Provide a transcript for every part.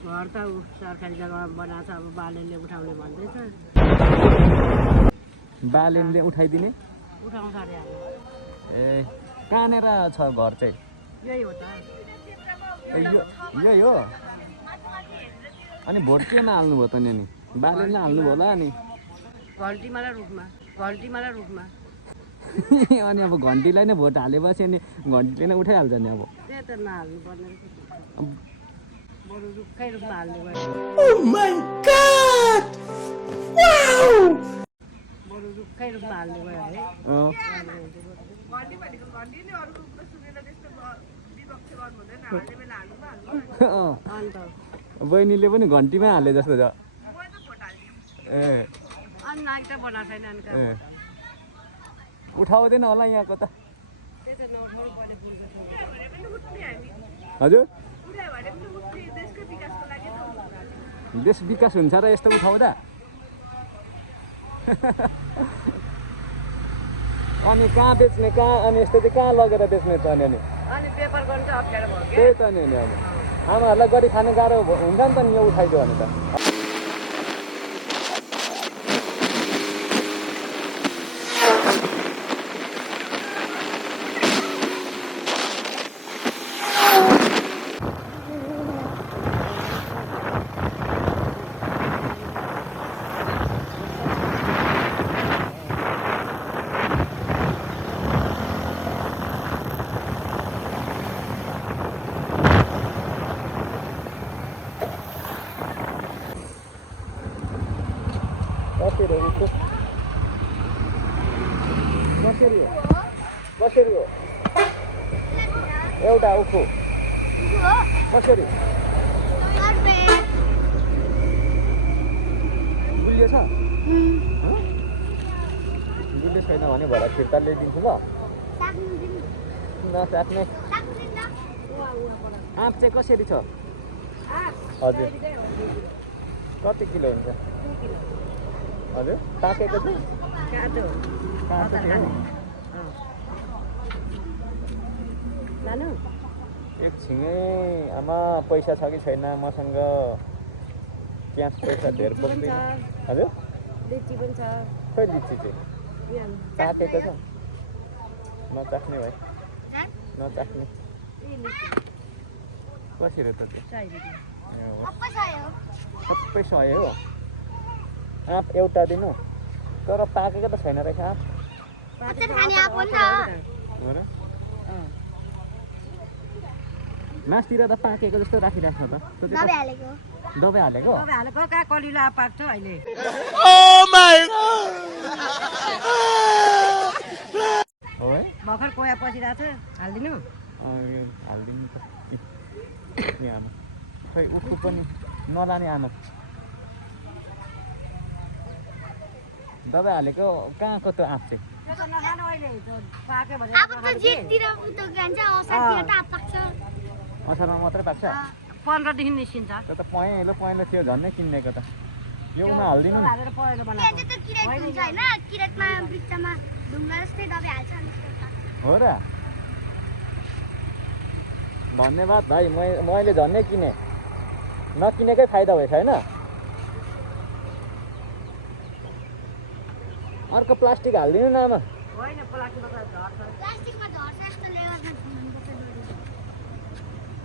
घर त सरकारी जग्गामा बनाएको छ, अब बालेनले उठाउने भन्दैछ। बालेनले उठाइदिने? उठाउँछ अरे अब। ए कहाँनिर छ घर चाहिँ? यही हो त। यही हो? अनि भोट केमा हाल्नुभयो त नि? बालेनले हाल्नुभयो होला नि? घन्टीमा र रुखमा। अनि अब घन्टीलाई नै भोट हालेपछि अनि घन्टीले नै उठाइहाल्छ नि अब। त्यही त नहाल्नु पर्ने रहेछ। बरु रुखमा हाल्नु भयो। बरु रुखमा हाल्नु भयो है। बहिनीले पनि घन्टीमा हाले जस्तो छ। उठाउँदैन होला यहाँको त। हजुर देश विकास हुन्छ र यस्तो उठाउँदा? अनि कहाँ बेच्ने, कहाँ अनि यस्तो चाहिँ कहाँ लगेर बेच्ने त अनि? पेपर गर्नु चाहिँ अप्ठ्यारो भयो के? त्यही त नि अब आमाहरूलाई गरी खानु गाह्रो हुन्छ नि त नि यो उठाइदियो भने त। कसरी हो एउटा उखु कसरी गुलियो छ? गुलियो छैन भने भरा फिर्ता ल्याइदिन्छु ल। नसाक्ने आँप चाहिँ कसरी छ? हजुर कति किलो हुन्छ? हजुर पाकेको छ? एकछिनै आमा पैसा छ कि छैन मसँग? क्यास पैसा धेर पर्दैन। हजुर लिची पनि छ। खै लिची चाहिँ पाकेको छ? नचाख्ने भाइ नचाख्ने। कसरी त त्यो? सबै 100 हो। आँप एउटा दिनु तर पाकेको त छैन रहेछ आँप। मासतिर त पाकेको जस्तो राखिराख्छ त। दबाई हालेको? कहाँ कलिलो पाक्छ अहिले। भर्खर कोया पसिरहेको छ, हालिदिनु? हालिदिनु त। आमा खै उखु पनि नलाने आमा। दबाई हालेको कहाँको त आँप चाहिँ? असारमा मात्रै पाक्छ? 15 देखि निस्किन्छ। त्यो त पहेँलो पहेँलो थियो झन्नै किन्नेको त। योमा हालिदिनु नि। हो र? धन्यवाद भाइ, मैले झन्नै किने। नकिनेकै फाइदा भएछ होइन? अर्को प्लास्टिक हालिदिनु न आमा।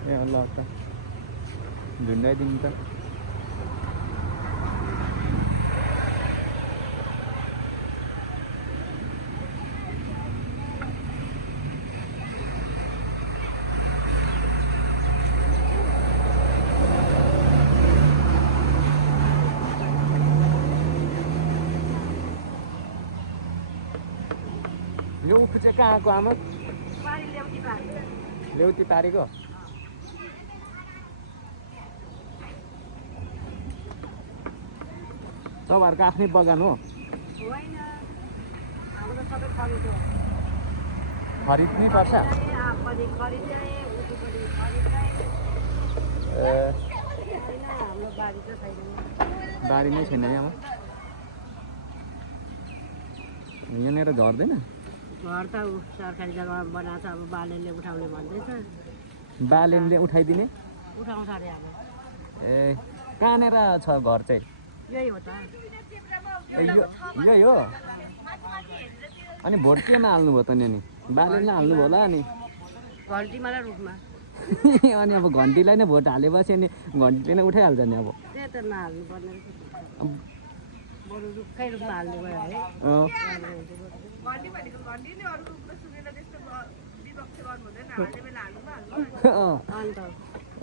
ए ल त झुन्डाइदिनु त। यो उखु चाहिँ कहाँको आमा? ल्याउती पारेको? तपाईँहरूको आफ्नै बगान हो? खरिद्नै पर्छ? बारी नै छैन यहाँमा? यहाँनिर झर्दैन? घर त सरकारी जग्गामा बनाएको छ, अब बालेनले उठाउने भन्दैछ। बालेनले उठाइदिने? उठाउँछ अरे अब। ए कहाँनिर छ घर चाहिँ यही हो त यही हो अनि भोट केमा हाल्नुभयो त नि अनि बालेले हाल्नुभयो होला अनि घन्टीमा र रूपमा अनि अब घन्टीलाई नै भोट हालेपछि अनि घन्टीले नै उठाइहाल्छ नि अब त्यही त नहाल्नु पर्ने रहेछ बरु रुखै रूपमा हाल्नु गयो है अँ। अँ। अन्त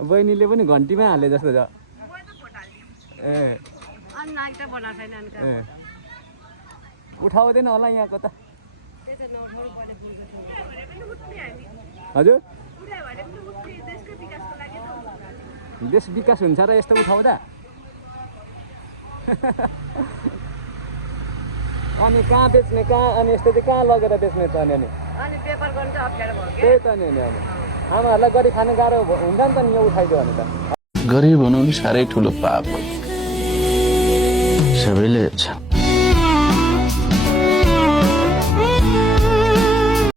बहिनीले पनि घन्टीमा हाले जस्तो छ ए अनि नाइटा बनाएको छैन अनि कहाँ ए उठाउँदैन होला यहाँको त त्यही त नउठाउनु पर्ने बुझ्दैछु हजुर देश विकास हुन्छ र यस्तो उठाउँदा अनि कहाँ बेच्ने कहाँ अनि यस्तो चाहिँ कहाँ लगेर बेच्ने त अनि अनि व्यापार गर्नु चाहिँ अप्ठ्यारो भयो त्यही त नि अनि आमाहरूलाई गरी खानु गाह्रो हुन्छ नि त नि यो उठाइदियो भने त गरिब हुनु नि साह्रै ठुलो पाप हो सबैले